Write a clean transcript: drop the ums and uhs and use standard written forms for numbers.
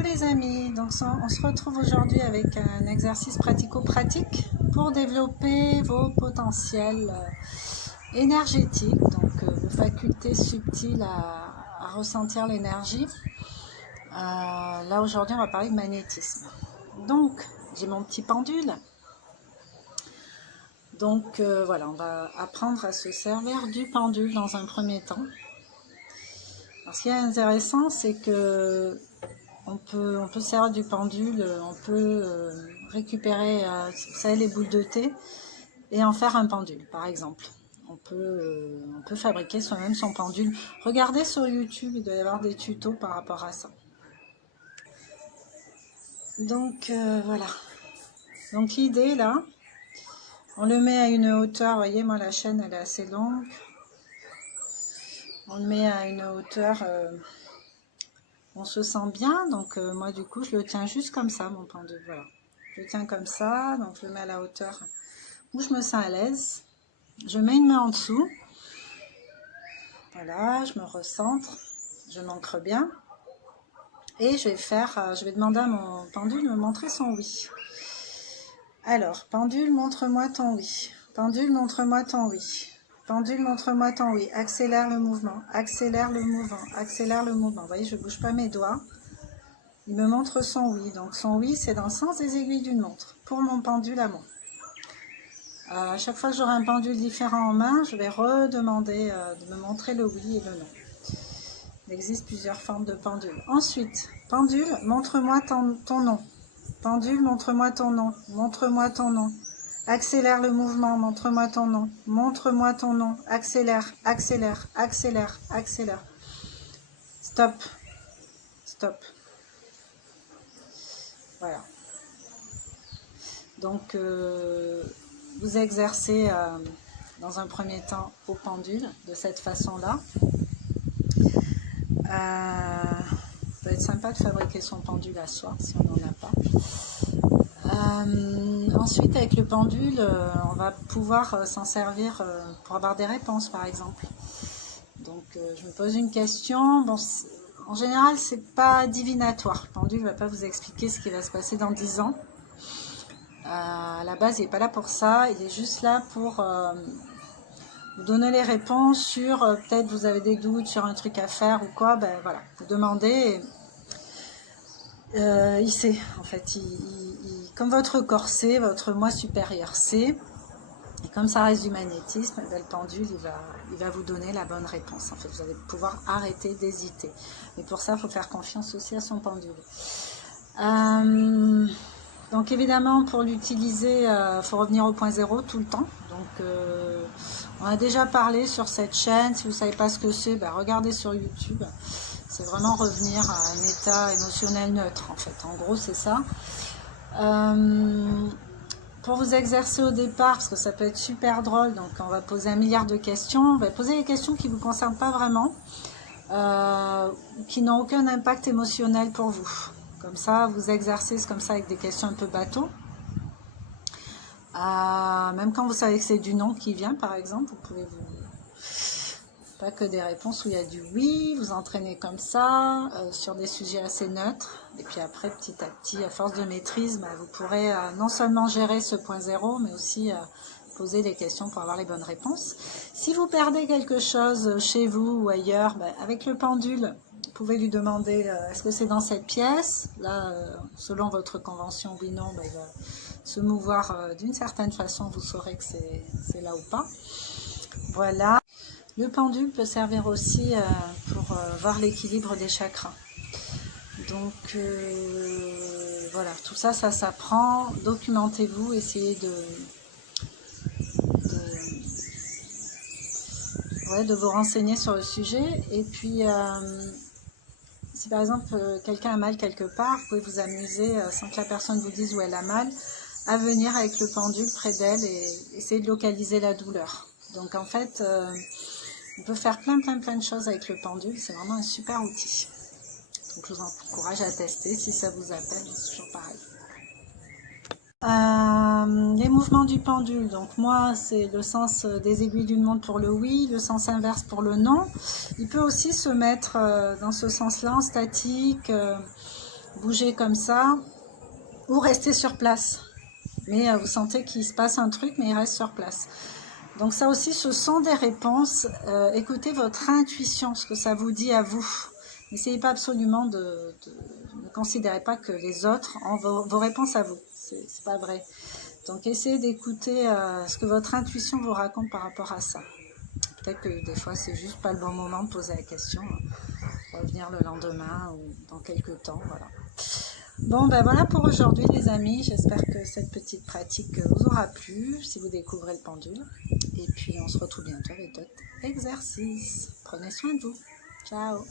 Coucou les amis, donc on se retrouve aujourd'hui avec un exercice pratico-pratique pour développer vos potentiels énergétiques, donc vos facultés subtiles à ressentir l'énergie. Là aujourd'hui on va parler de magnétisme. Donc j'ai mon petit pendule. Donc voilà, on va apprendre à se servir du pendule dans un premier temps. Alors, ce qui est intéressant, c'est que on peut servir du pendule, on peut récupérer vous savez, les boules de thé et en faire un pendule, par exemple. On peut fabriquer soi-même son pendule. Regardez sur YouTube, il doit y avoir des tutos par rapport à ça. Donc voilà. Donc l'idée là, on le met à une hauteur, vous voyez, moi la chaîne elle est assez longue. On le met à une hauteur, on se sent bien, donc moi du coup je le tiens juste comme ça, mon pendule, voilà. Je le tiens comme ça, donc je le mets à la hauteur où je me sens à l'aise. Je mets une main en dessous, voilà, je me recentre, je m'ancre bien. Et je vais demander à mon pendule de me montrer son oui. Alors, pendule, montre-moi ton oui. Pendule, montre-moi ton oui. Pendule, montre-moi ton oui. Accélère le mouvement, accélère le mouvement, accélère le mouvement. Vous voyez, je ne bouge pas mes doigts. Il me montre son oui. Donc, son oui, c'est dans le sens des aiguilles d'une montre. Pour mon pendule à moi. À chaque fois que j'aurai un pendule différent en main, je vais redemander de me montrer le oui et le non. Il existe plusieurs formes de pendule. Ensuite, pendule, montre-moi ton nom. Pendule, montre-moi ton nom. Montre-moi ton nom. Accélère le mouvement, montre-moi ton nom. Montre-moi ton nom. Accélère, accélère, accélère, accélère. Stop. Stop. Voilà. Donc, vous exercez dans un premier temps au pendule de cette façon-là. Ça va être sympa de fabriquer son pendule à soi si on n'en a pas. Ensuite, avec le pendule, on va pouvoir s'en servir pour avoir des réponses, par exemple. Donc, je me pose une question. Bon, en général, c'est pas divinatoire. Le pendule ne va pas vous expliquer ce qui va se passer dans 10 ans. À la base, il n'est pas là pour ça. Il est juste là pour vous donner les réponses sur, peut-être vous avez des doutes sur un truc à faire ou quoi. Ben voilà, vous demandez. Il sait, en fait, comme votre corps sait, votre moi supérieur sait, et comme ça reste du magnétisme, le pendule, il va vous donner la bonne réponse. En fait, vous allez pouvoir arrêter d'hésiter. Mais pour ça, il faut faire confiance aussi à son pendule. Donc évidemment, pour l'utiliser, il faut revenir au point zéro tout le temps. Donc, on a déjà parlé sur cette chaîne. Si vous ne savez pas ce que c'est, ben, regardez sur YouTube. C'est vraiment revenir à un état émotionnel neutre, en fait. En gros, c'est ça. Pour vous exercer au départ, parce que ça peut être super drôle, donc on va poser 1 milliard de questions. On va poser des questions qui ne vous concernent pas vraiment, qui n'ont aucun impact émotionnel pour vous. Comme ça, vous exercez comme ça avec des questions un peu bateau. Même quand vous savez que c'est du non qui vient, par exemple, vous pouvez pas que des réponses où il y a du oui, vous entraînez comme ça, sur des sujets assez neutres. Et puis après, petit à petit, à force de maîtrise, vous pourrez non seulement gérer ce point zéro, mais aussi poser des questions pour avoir les bonnes réponses. Si vous perdez quelque chose chez vous ou ailleurs, avec le pendule, vous pouvez lui demander, est-ce que c'est dans cette pièce? Là, selon votre convention, oui, non, il va se mouvoir d'une certaine façon, vous saurez que c'est là ou pas. Voilà. Le pendule peut servir aussi pour voir l'équilibre des chakras. Donc, voilà, tout ça, ça s'apprend. Documentez-vous, essayez de vous renseigner sur le sujet. Et puis, si par exemple quelqu'un a mal quelque part, vous pouvez vous amuser, sans que la personne vous dise où elle a mal, à venir avec le pendule près d'elle et essayer de localiser la douleur. Donc en fait, on peut faire plein de choses avec le pendule, c'est vraiment un super outil. Donc je vous encourage à tester si ça vous appelle, c'est toujours pareil. Les mouvements du pendule, donc moi c'est le sens des aiguilles d'une montre pour le oui, le sens inverse pour le non. Il peut aussi se mettre dans ce sens-là en statique, bouger comme ça, ou rester sur place. Mais vous sentez qu'il se passe un truc, mais il reste sur place. Donc ça aussi, ce sont des réponses. Écoutez votre intuition, ce que ça vous dit à vous. N'essayez pas absolument ne considérez pas que les autres ont vos réponses à vous. C'est pas vrai. Donc essayez d'écouter ce que votre intuition vous raconte par rapport à ça. Peut-être que des fois, c'est juste pas le bon moment de poser la question. Revenir le lendemain ou dans quelques temps, voilà. Bon, ben voilà pour aujourd'hui les amis, j'espère que cette petite pratique vous aura plu, si vous découvrez le pendule. Et puis on se retrouve bientôt avec d'autres exercices. Prenez soin de vous. Ciao.